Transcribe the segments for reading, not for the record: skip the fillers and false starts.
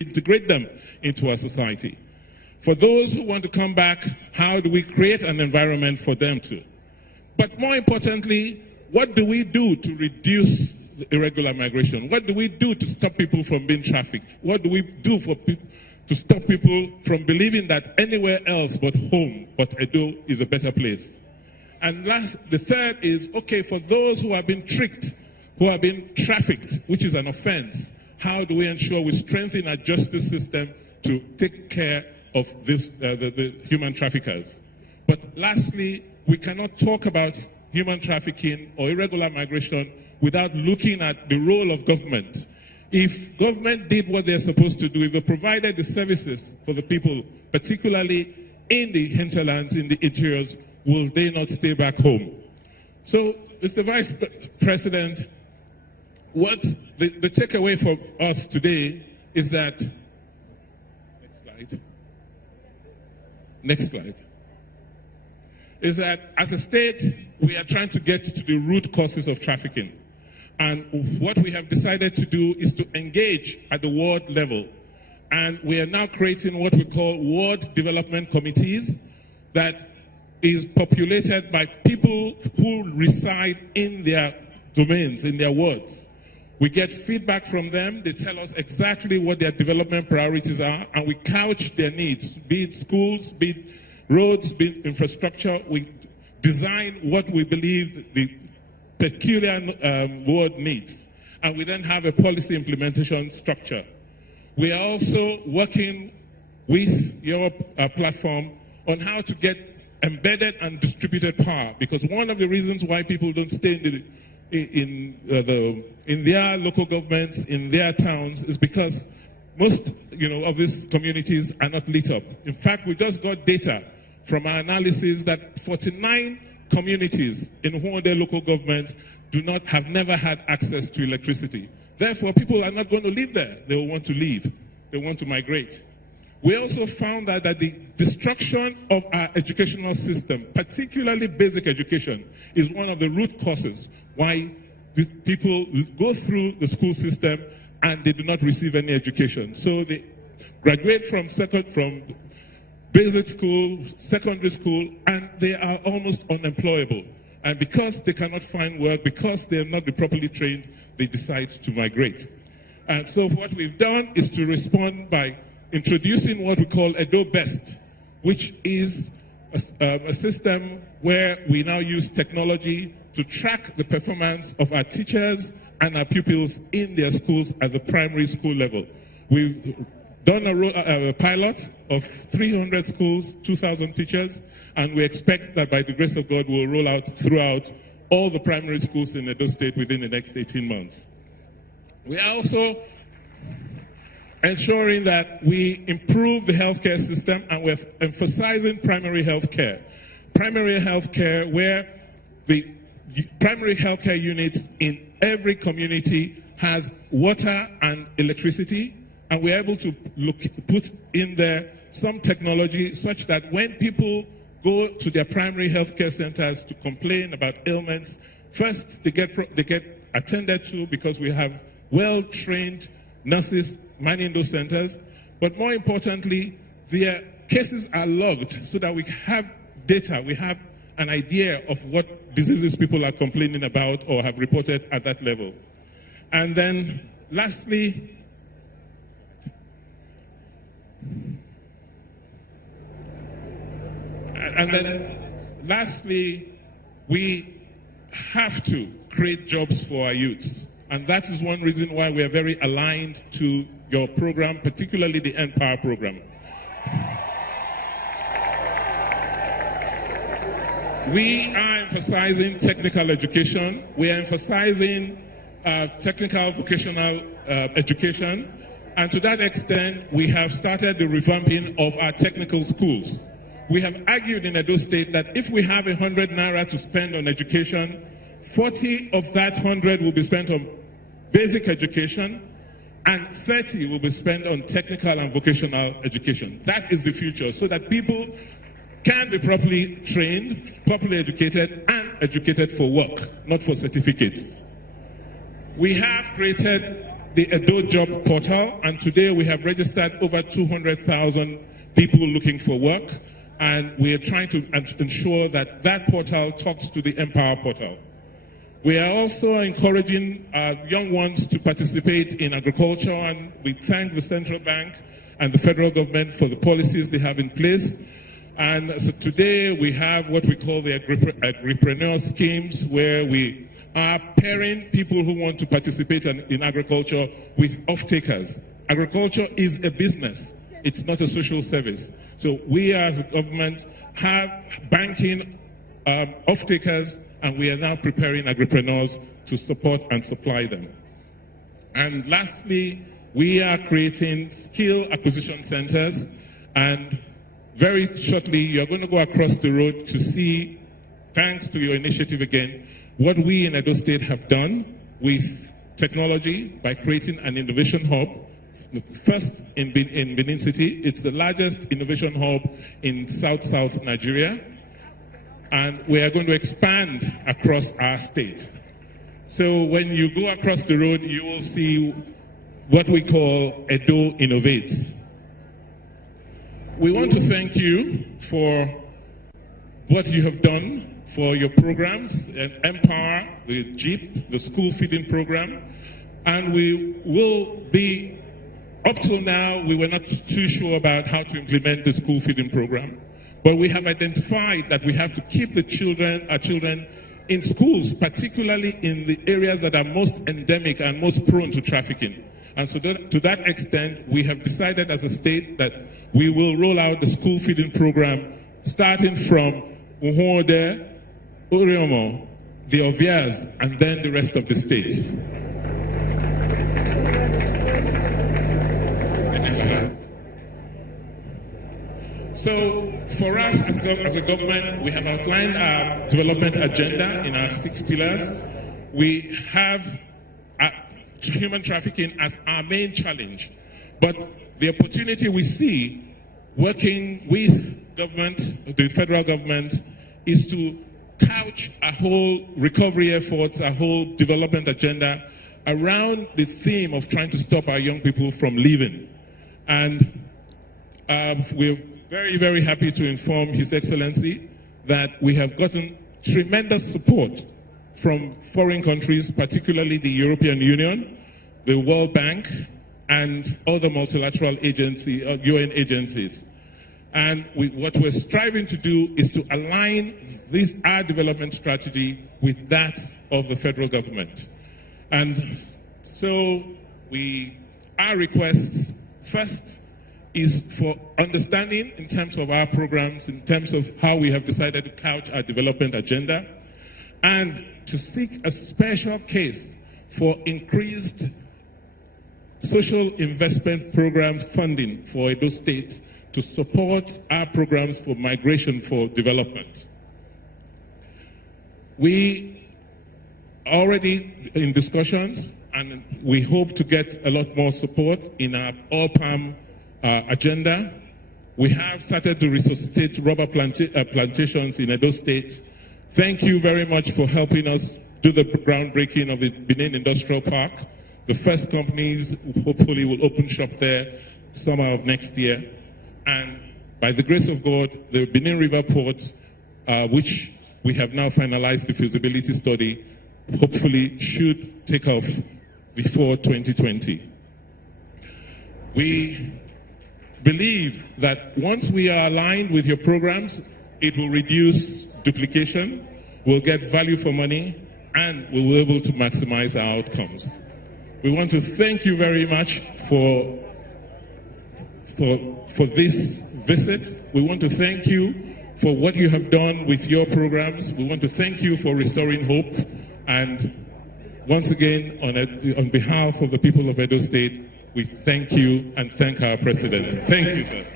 integrate them into our society. For those who want to come back, how do we create an environment for them to? But more importantly, what do we do to reduce irregular migration? What do we do to stop people from being trafficked? What do we do to stop people from believing that anywhere else but home, but Edo is a better place? And the third is, okay, for those who have been tricked, who have been trafficked, which is an offense, how do we ensure we strengthen our justice system to take care of this, the human traffickers? But lastly, we cannot talk about human trafficking or irregular migration without looking at the role of government. If government did what they're supposed to do, if they provided the services for the people, particularly in the hinterlands, in the interiors, will they not stay back home? So, Mr. Vice President, what the takeaway for us today is that, next slide, is that as a state, we are trying to get to the root causes of trafficking. And what we have decided to do is to engage at the ward level. And we are now creating what we call ward development committees that is populated by people who reside in their domains, in their wards. We get feedback from them. They tell us exactly what their development priorities are, and we couch their needs, be it schools, be it roads, be it infrastructure. We design what we believe the peculiar ward needs, and we then have a policy implementation structure. We are also working with your platform on how to get embedded and distributed power, because one of the reasons why people don't stay in their local governments, in their towns, is because most of these communities are not lit up. In fact, we just got data from our analysis that 49 communities in Huonde local government have never had access to electricity. Therefore, people are not going to live there. They will want to leave. They want to migrate. We also found that the destruction of our educational system, particularly basic education, is one of the root causes why people go through the school system and they do not receive any education. So they graduate from basic school, secondary school, and they are almost unemployable. And because they cannot find work, because they have not been properly trained, they decide to migrate. And so what we've done is to respond by introducing what we call Edo Best, which is a system where we now use technology to track the performance of our teachers and our pupils in their schools at the primary school level. We've done a pilot of 300 schools, 2,000 teachers, and we expect that by the grace of God we'll roll out throughout all the primary schools in Edo State within the next 18 months. We are also ensuring that we improve the healthcare system, and we're emphasizing primary health care. Primary health care, where the primary health care units in every community has water and electricity, and we're able to put in there some technology such that when people go to their primary health care centers to complain about ailments, first they get attended to because we have well-trained nurses manning those centers, but more importantly, their cases are logged so that we have data, we have an idea of what diseases people are complaining about or have reported at that level. And then lastly, we have to create jobs for our youth. And that is one reason why we are very aligned to your program, particularly the Empower program. We are emphasizing technical education. We are emphasizing technical vocational education. And to that extent, we have started the revamping of our technical schools. We have argued in Edo State that if we have 100 naira to spend on education, 40 of that 100 will be spent on basic education, and 30 will be spent on technical and vocational education. That is the future, so that people can be properly trained, properly educated, and educated for work, not for certificates. We have created the Edo Job Portal, and today we have registered over 200,000 people looking for work, and we are trying to ensure that that portal talks to the Empower portal. We are also encouraging young ones to participate in agriculture, and we thank the central bank and the federal government for the policies they have in place. And so today we have what we call the agripreneur schemes, where we are pairing people who want to participate in agriculture with off-takers. Agriculture is a business. It's not a social service. So we as a government have banking off-takers, and we are now preparing agripreneurs to support and supply them. And lastly, we are creating skill acquisition centers, and very shortly you're going to go across the road to see, thanks to your initiative again, what we in Edo State have done with technology by creating an innovation hub. First in Benin City. It's the largest innovation hub in South Nigeria. And we are going to expand across our state. So when you go across the road, you will see what we call Edo Innovates. We want to thank you for what you have done for your programs, and Empower, the JEEP, the school feeding program. And we will be, up till now, we were not too sure about how to implement the school feeding program. But we have identified that we have to keep our children in schools, particularly in the areas that are most endemic and most prone to trafficking. And so to that extent, we have decided as a state that we will roll out the school feeding program starting from Uhode, Uriomo, the Ovias, and then the rest of the state. Next slide. So for us as a government, we have outlined our development agenda in our 6 pillars. We have human trafficking as our main challenge. But the opportunity we see working with government, the federal government, is to couch a whole recovery effort, a whole development agenda around the theme of trying to stop our young people from leaving. And we're very, very happy to inform His Excellency that we have gotten tremendous support from foreign countries, particularly the European Union, the World Bank, and other multilateral agencies, UN agencies. And what we're striving to do is to align our development strategy with that of the federal government. And so our requests first is for understanding in terms of our programs, in terms of how we have decided to couch our development agenda, and to seek a special case for increased social investment program funding for Edo State to support our programs for migration for development. We are already in discussions, and we hope to get a lot more support in our All Palm agenda. We have started to resuscitate rubber plantations in Edo State. Thank you very much for helping us do the groundbreaking of the Benin Industrial Park. The first companies hopefully will open shop there summer of next year. And by the grace of God, the Benin River Port, which we have now finalized the feasibility study, hopefully should take off before 2020. We believe that once we are aligned with your programs, it will reduce duplication, we'll get value for money, and we'll be able to maximize our outcomes. We want to thank you very much for this visit. We want to thank you for what you have done with your programs. We want to thank you for restoring hope. And once again, on behalf of the people of Edo State, we thank you and thank our president. Thank you, sir.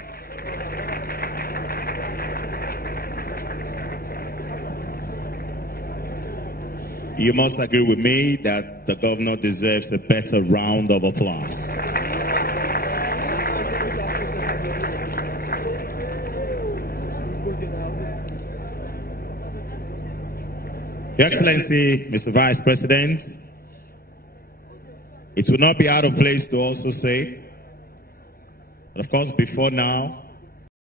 You must agree with me that the governor deserves a better round of applause. Your Excellency, Mr. Vice President, It will not be out of place to also say that, of course, before now,